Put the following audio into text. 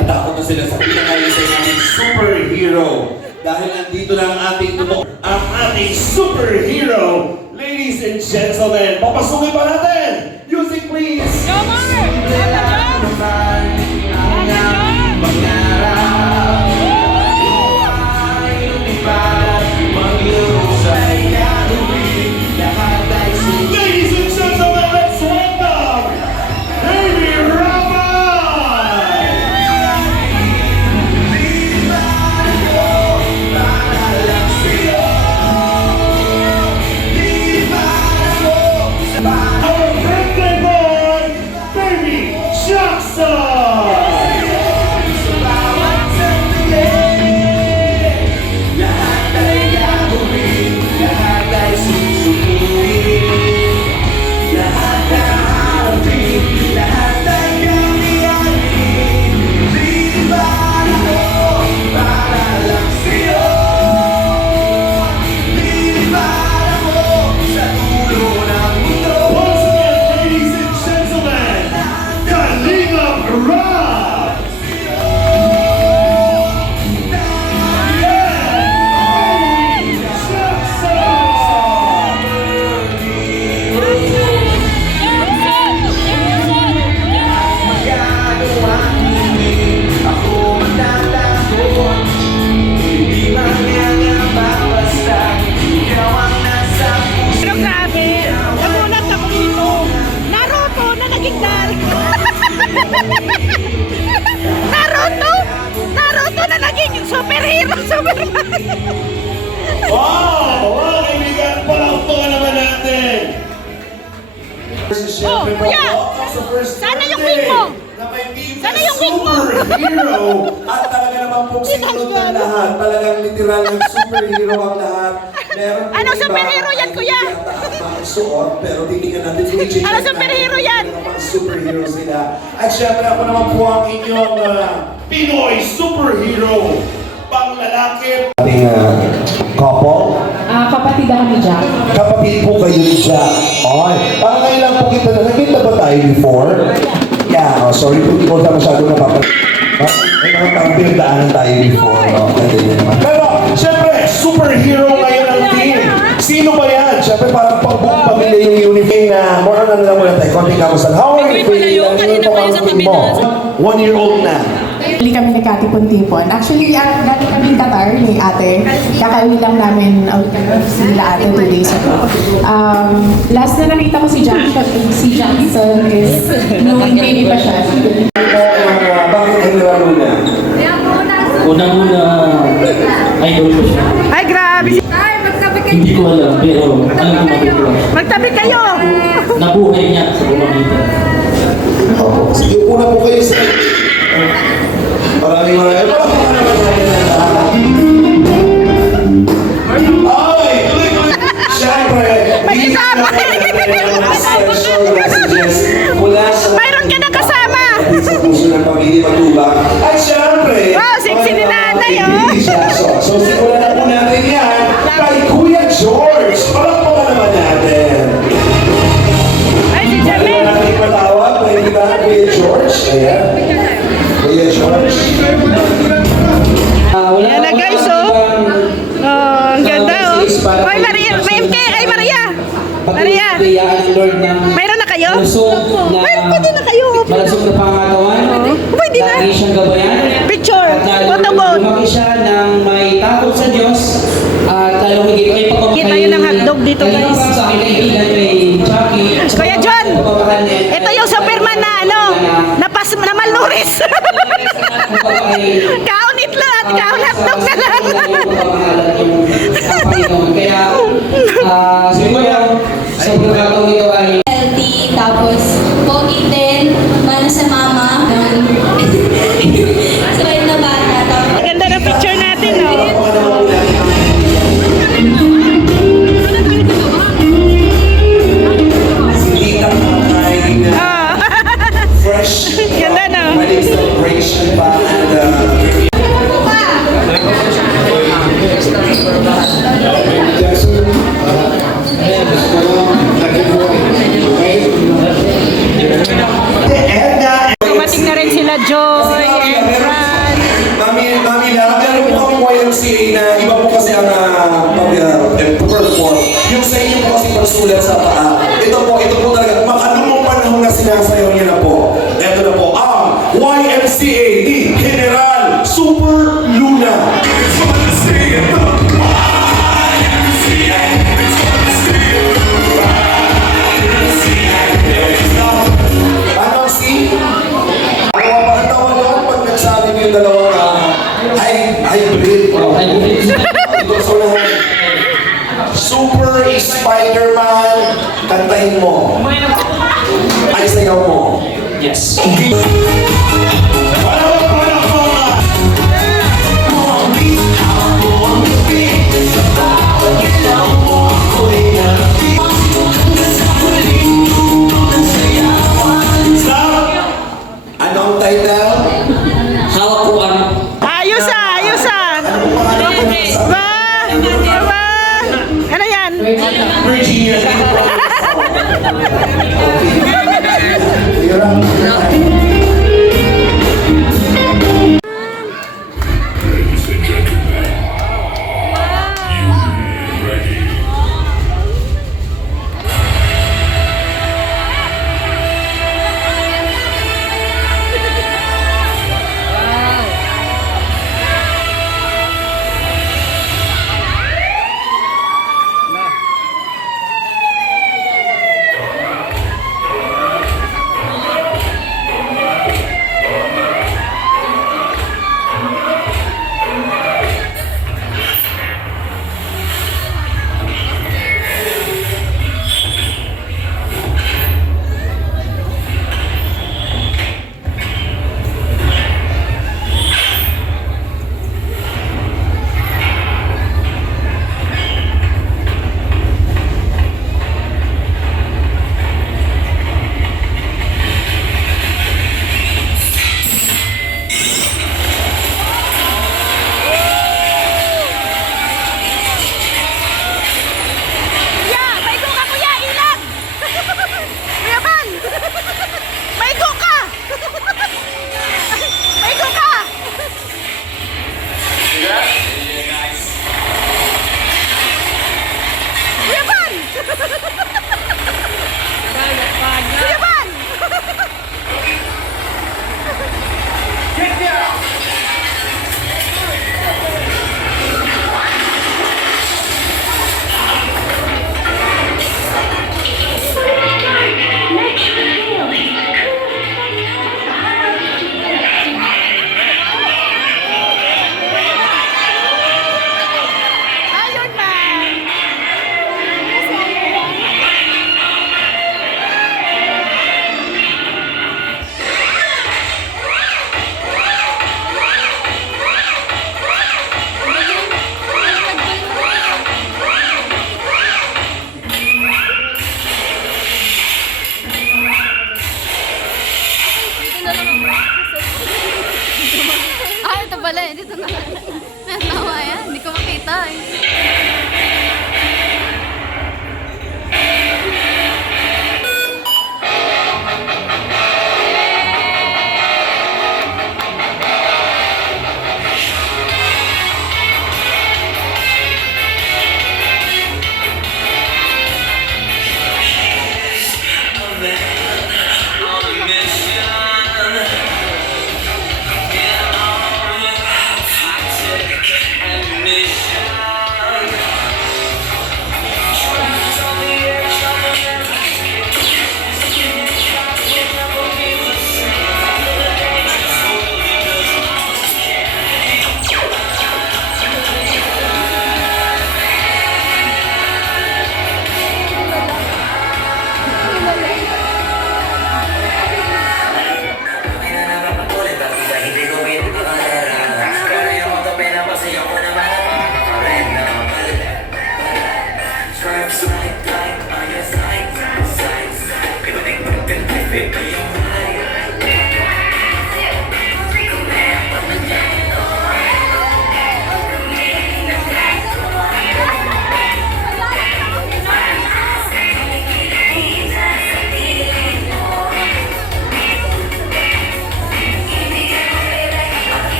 Natakot na sila sa pinakalisay natin superhero. Dahil nandito na ang ating superhero. Ladies and gentlemen, papasukin pa natin. Music please. Come on! Ladies and gentlemen, let's welcome Baby Robot! Our birthday boy, Baby Jackson! Naruto na naging superhero, Superman. Wow! Wow, kaibigan, palangtungan naman natin! Oh, kuya! Sana yung wig mo! Sana yung wig mo! Superhero! At talaga naman pong sinunod ng lahat. Talagang literal ng superhero ang lahat. Anong superhero yan, kuya? Suot, pero titingnan natin. Anong superhero yan? Superhero sila. At syempre ako naman po ang inyong Pinoy superhero. Pang lalaki. Ating couple. Kapatid na kami dyan. Kapatid po kayo ni Jack. Okay. Ngayon lang po kita na. Nakita ba tayo before? Yeah. Oh, sorry po, hindi ko na masyado napapag... May mga tampil daanan tayo before. Pero, syempre, superhero ngayon ang team. Sino ba yan? Syempre, parang pang-buong pamilya yung uniform na more on lang muna tayo. Konting kamusta. How are you feeling? Kanina pa yung sa kabila. 1-year-old na. Hindi kami nagkatipon-tipon. Actually, galing kami Qatar ni ate. Kakauwi lang namin sila ate 2 days ago. Last na nakita ko si Jackson is nung baby pa siya. Bakit ang nilaro na? Unang-una, idol ko siya. Ay, grabe! Hindi ko alam, pero alam ko magagawa. Magtabi kayo! Nabuhay niya sa pamamagitan. Sige, una po kayo sa... Maraming okay, tuloy-tuloy. Siyempre, May kasama! Mayroon ka na kasama! Sa puso ng pamilya matubak. At siyempre, Wow, sexy ni nanay, oh! So, simulan na po natin yan kay Kuya George. Palakpakan naman natin. Ay, si Ano Jamel! natin patawag? May kita Kuya George. Ayan. Kuya George. Yan na guys, oh! Oh, ang ganda, oh! Hoy, Maria! May MK! Ay, Maria! Maria! Mayroon na kayo? Mayroon pa din na kayo! Malasog na pangatawan. Pwede na! Lagi siyang gabayan. Picture! Photo booth! Lumaki siya ng may takot sa Diyos. At lalong higit ay pagpapakain. Kita yun ang hotdog dito, guys. Sa aking kaibigan kay Jackie. Kuya John! Ito yung Superman na ano, na malnuris. ay Kaunit lang at kaunatnog na lang. Kaya, siguro, sa pagkakataon ito ay healthy, tapos pogi din, mana sa mama. Sabay na bata, tapos Ang ganda ng picture natin, no? Silitang makain na Ah, fresh. Ganda, no? Wedding celebration pa and dumating na rin sila Joy and Fran. Mami lang, meron po kami YMCA na iba po kasi ang pag-perform. Yung sa inyo po kasi pagsulat sa paa. Ito po talaga, makadumong panahon na sinasayaw niya na po. Ito na po, ang YMCA ni General Super Luna. Anong si? Ang tawag doon pag nagsabi niyo yung dalawang hybrid. Ito so Super Spider-Man, kantahin mo. Ay, sayaw mo. Yes. Anong title? Hawak ko ang Ayos ah, ayos ah. Ba, ba. Ano yan? Virginia. You're up. Ah, ito pala, dito na. Natawa yan, hindi ko makita eh.